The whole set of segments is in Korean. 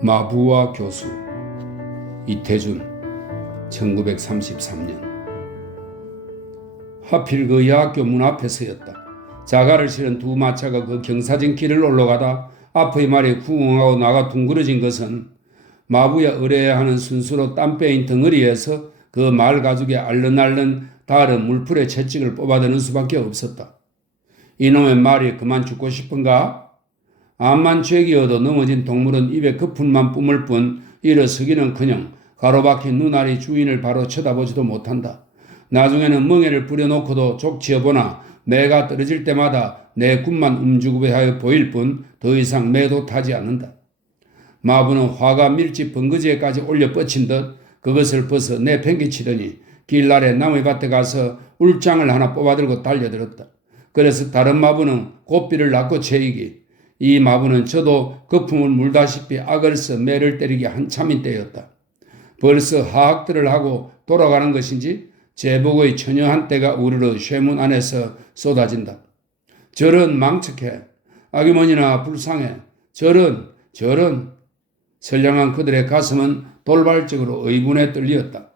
마부와 교수 이태준 1933년 하필 그 여학교 문 앞에서였다. 자가를 실은 두 마차가 그 경사진 길을 올라가다 앞의 말이 후응하고 나가 둥그러진 것은 마부야 의뢰야 하는 순수로 땀 빼인 덩어리에서 그 말 가죽에 알른알른 다른 물풀의 채찍을 뽑아대는 수밖에 없었다. 이놈의 말이 그만 죽고 싶은가? 암만 죄기어도 넘어진 동물은 입에 거품만 뿜을 뿐 일어서기는커녕 가로막힌 눈알이 주인을 바로 쳐다보지도 못한다. 나중에는 멍에를 부려놓고도 족치어보나 매가 떨어질 때마다 내 꿈만 움주구배하여 보일 뿐 더 이상 매도 타지 않는다. 마부는 화가 밀집 번거지에까지 올려 뻗친 듯 그것을 벗어 내팽개치더니 길날에 나무의 밭에 가서 울장을 하나 뽑아들고 달려들었다. 그래서 다른 마부는 고삐를 낳고 채이기 이 마부는 저도 거품을 물다시피 악을 써 매를 때리기 한참인 때였다. 벌써 하악들을 하고 돌아가는 것인지 제복의 처녀한 때가 우르르 쇠문 안에서 쏟아진다. 저런 망측해. 아기머니나 불쌍해. 저런 저런 선량한 그들의 가슴은 돌발적으로 의분에 떨리었다.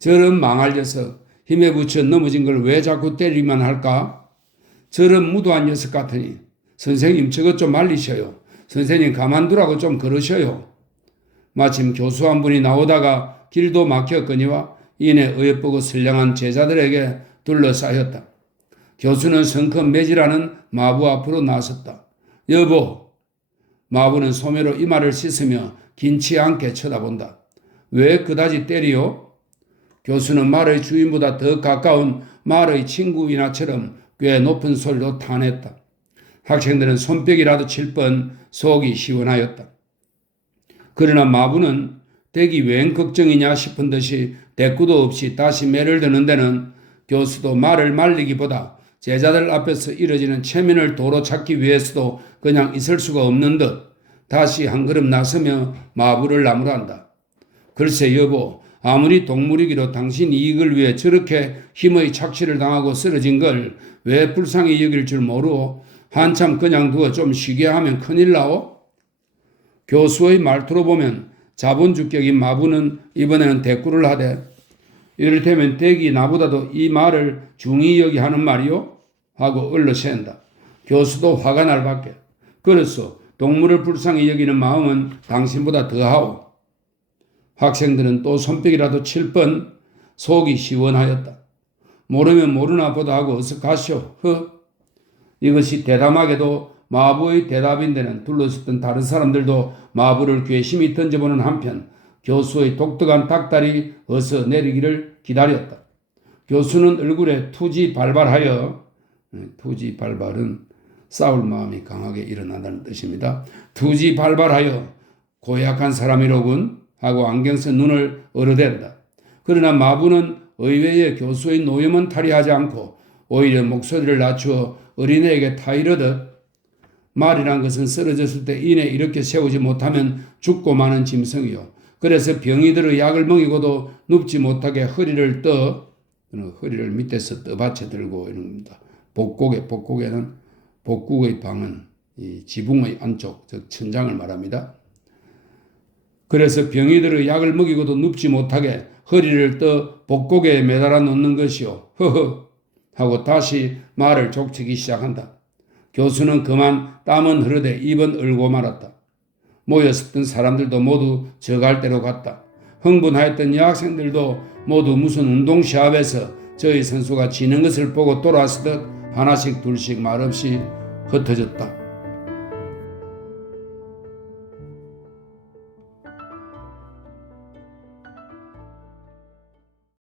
저런 망할 녀석 힘에 부쳐 넘어진 걸 왜 자꾸 때리기만 할까? 저런 무도한 녀석 같으니 선생님 저것 좀 말리셔요. 선생님 가만두라고 좀 그러셔요. 마침 교수 한 분이 나오다가 길도 막혔거니와 이내 어여쁘고 선량한 제자들에게 둘러싸였다. 교수는 성큼 매질하는 마부 앞으로 나섰다. 여보, 마부는 소매로 이마를 씻으며 긴치 않게 쳐다본다. 왜 그다지 때리요? 교수는 말의 주인보다 더 가까운 말의 친구이나처럼 꽤 높은 소리로 탄했다. 학생들은 손뼉이라도 칠 뻔 속이 시원하였다. 그러나 마부는 대기 웬 걱정이냐 싶은 듯이 대꾸도 없이 다시 매를 드는 데는 교수도 말을 말리기보다 제자들 앞에서 이뤄지는 체면을 도로 찾기 위해서도 그냥 있을 수가 없는 듯 다시 한 걸음 나서며 마부를 나무란다. 글쎄 여보 아무리 동물이기로 당신 이익을 위해 저렇게 힘의 착취를 당하고 쓰러진 걸 왜 불쌍히 여길 줄 모르고 한참 그냥 두어 좀 쉬게 하면 큰일 나오? 교수의 말투로 보면 자본주격인 마부는 이번에는 대꾸를 하되 이를테면 댁이 나보다도 이 말을 중히 여기 하는 말이요? 하고 얼러샌다. 교수도 화가 날 밖에. 그래서 동물을 불쌍히 여기는 마음은 당신보다 더하오. 학생들은 또 손뼉이라도 칠 뻔 속이 시원하였다. 모르면 모르나 보다 하고 어서 가시오. 허. 이것이 대담하게도 마부의 대답인데는 둘러섰던 다른 사람들도 마부를 괘씸히 던져보는 한편 교수의 독특한 닭다리 어서 내리기를 기다렸다. 교수는 얼굴에 투지 발발하여 음, 투지 발발은 싸울 마음이 강하게 일어난다는 뜻입니다. 투지 발발하여 고약한 사람이로군 하고 안경 쓴 눈을 얼어댄다. 그러나 마부는 의외의 교수의 노염은 탈의하지 않고 오히려 목소리를 낮추어 어린애에게 타이르듯 말이란 것은 쓰러졌을 때 이내 이렇게 세우지 못하면 죽고 마는 짐승이요. 그래서 병이 들어 약을 먹이고도 눕지 못하게 허리를 떠, 허리를 밑에서 떠받쳐 들고 이런 겁니다. 복곡에, 복곡에는 복국의 방은 이 지붕의 안쪽, 즉 천장을 말합니다. 그래서 병이 들어 약을 먹이고도 눕지 못하게 허리를 떠 복곡에 매달아 놓는 것이요. 허허. 하고 다시 말을 족치기 시작한다. 교수는 그만 땀은 흐르되 입은 얼고 말았다. 모였었던 사람들도 모두 저갈 대로 갔다. 흥분하였던 여학생들도 모두 무슨 운동 시합에서 저희 선수가 지는 것을 보고 돌아서듯 하나씩 둘씩 말없이 흩어졌다.